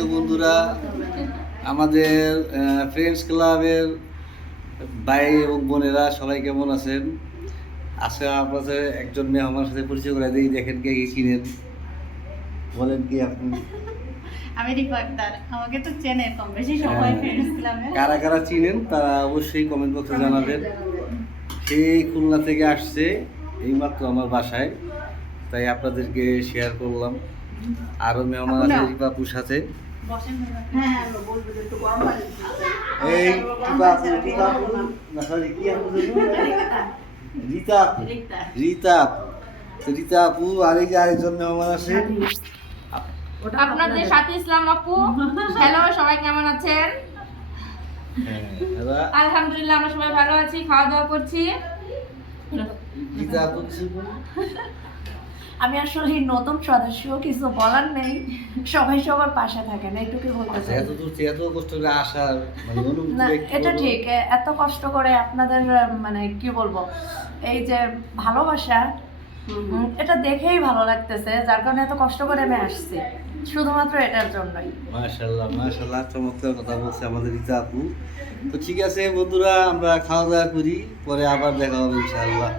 প্রিয় বন্ধুরা, আমাদের ফ্রেন্ডস ক্লাবের ভাই এবং বোনেরা সবাই কেমন আছেন? আজকে আপনাদের একজন মেহমানের সাথে পরিচয় করে দিই। দেখেন কে কি চিনেন, বলেন কি আপনি? আমি রিপা আক্তার। আমাকে তো চেনে কম বেশি সবাই ফ্রেন্ডস ক্লাবে। কারা কারা চিনেন তারা অবশ্যই কমেন্ট বক্সে জানাবেন। সেই খুলনা থেকে আসছে এইমাত্র আমার বাসায়, তাই আপনাদেরকে শেয়ার করলাম। আরও মেহমান আছে রিপাপুর সাথে। বসেন হ্যাঁ বলবো যে একটু গরম পানি এই রিপাপু না, সরি কি আপু রিতা আপু, রিতা আপু। তো রিতা আপু আর এই যে আরেকজন মেহমান আছে আপনাদের সাথে ইসলাম আপু। হ্যালো, সবাই কেমন আছেন? এরা আলহামদুলিল্লাহ আমরা সবাই ভালো আছি, খাওয়া দাওয়া করছি। রিতা আপু কিছু আমি আসলে নতুন সদস্য, কিছু বলার নেই। সবাই সবার পাশে থাকেন, এইটুকুই বলতে চাই। এত দূর থেকে এত কষ্ট করে আসার মানে অনুভূতি না একটু এটা বলুন। ঠিক, এত কষ্ট করে আপনাদের মানে কি বলবো, এই যে ভালোবাসা, এটা দেখেই ভালো লাগতেছে, যার কারণে এত কষ্ট করে আমি আসছি শুধুমাত্র এটার জন্যই। মাশাআল্লাহ মাশাআল্লাহ, চমৎকার কথা বলছে আমাদের রিতা আপু। তো ঠিক আছে বন্ধুরা, আমরা খাওয়া দাওয়া করি, পরে আবার দেখা হবে ইনশাআল্লাহ।